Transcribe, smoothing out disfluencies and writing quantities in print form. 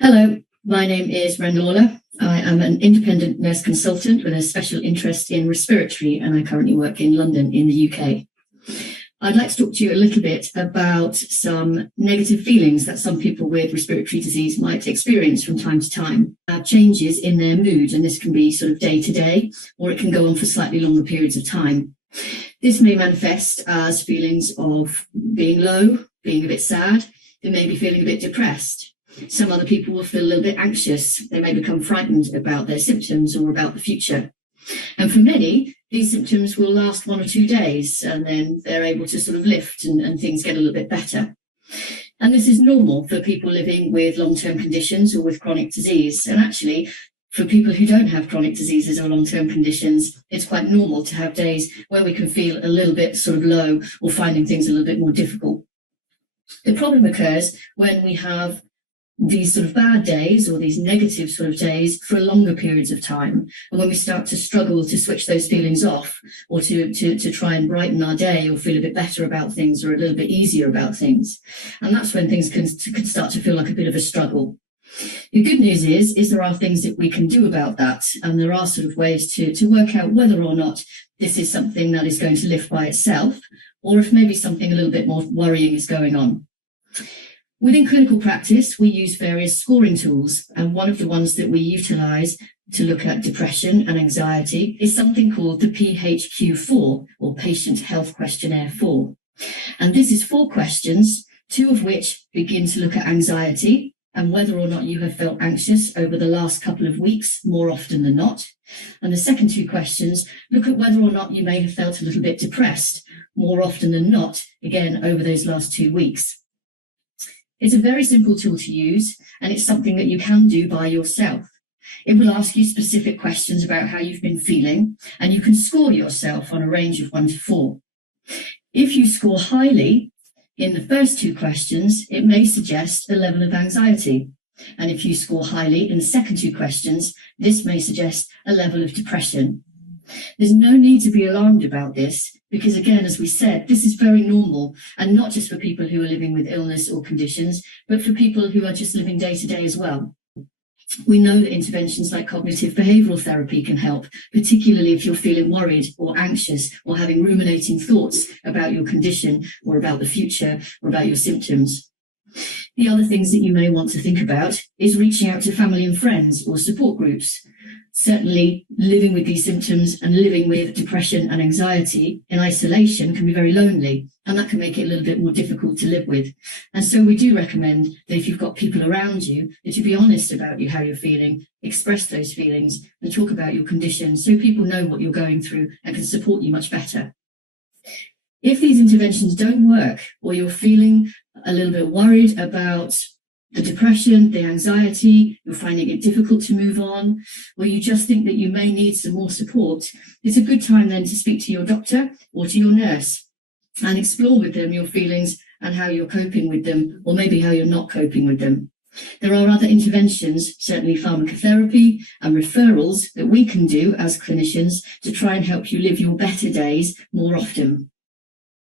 Hello, my name is Ren Lawler. I am an independent nurse consultant with a special interest in respiratory, and I currently work in London in the UK. I'd like to talk to you a little bit about some negative feelings that some people with respiratory disease might experience from time to time. Changes in their mood, and this can be sort of day to day, or it can go on for slightly longer periods of time. This may manifest as feelings of being low, being a bit sad. They may be feeling a bit depressed. Some other people will feel a little bit anxious. They may become frightened about their symptoms or about the future. And for many, these symptoms will last 1 or 2 days, and then they're able to sort of lift and things get a little bit better. And this is normal for people living with long-term conditions or with chronic disease. And actually, for people who don't have chronic diseases or long-term conditions, it's quite normal to have days where we can feel a little bit sort of low or finding things a little bit more difficult. The problem occurs when we have these sort of bad days or these negative sort of days for longer periods of time. And when we start to struggle to switch those feelings off, or to try and brighten our day or feel a bit better about things or a little bit easier about things. And that's when things can start to feel like a bit of a struggle. The good news is there are things that we can do about that. And there are sort of ways to work out whether or not this is something that is going to lift by itself, or if maybe something a little bit more worrying is going on. Within clinical practice, we use various scoring tools, and one of the ones that we utilise to look at depression and anxiety is something called the PHQ-4, or Patient Health Questionnaire 4. And this is 4 questions, 2 of which begin to look at anxiety and whether or not you have felt anxious over the last couple of weeks, more often than not. And the second 2 questions look at whether or not you may have felt a little bit depressed, more often than not, again, over those last 2 weeks. It's a very simple tool to use, and it's something that you can do by yourself. It will ask you specific questions about how you've been feeling, and you can score yourself on a range of 1 to 4. If you score highly in the first 2 questions, it may suggest a level of anxiety. And if you score highly in the second 2 questions, this may suggest a level of depression. There's no need to be alarmed about this because, again, as we said, this is very normal, and not just for people who are living with illness or conditions, but for people who are just living day to day as well. We know that interventions like cognitive behavioural therapy can help, particularly if you're feeling worried or anxious or having ruminating thoughts about your condition or about the future or about your symptoms. The other things that you may want to think about is reaching out to family and friends or support groups. Certainly, living with these symptoms and living with depression and anxiety in isolation can be very lonely, and that can make it a little bit more difficult to live with. And so we do recommend that if you've got people around you, that you be honest about how you're feeling, express those feelings, and talk about your condition so people know what you're going through and can support you much better. If these interventions don't work, or you're feeling a little bit worried about the depression, the anxiety, you're finding it difficult to move on, or you just think that you may need some more support, it's a good time then to speak to your doctor or to your nurse and explore with them your feelings and how you're coping with them, or maybe how you're not coping with them. There are other interventions, certainly pharmacotherapy and referrals, that we can do as clinicians to try and help you live your better days more often.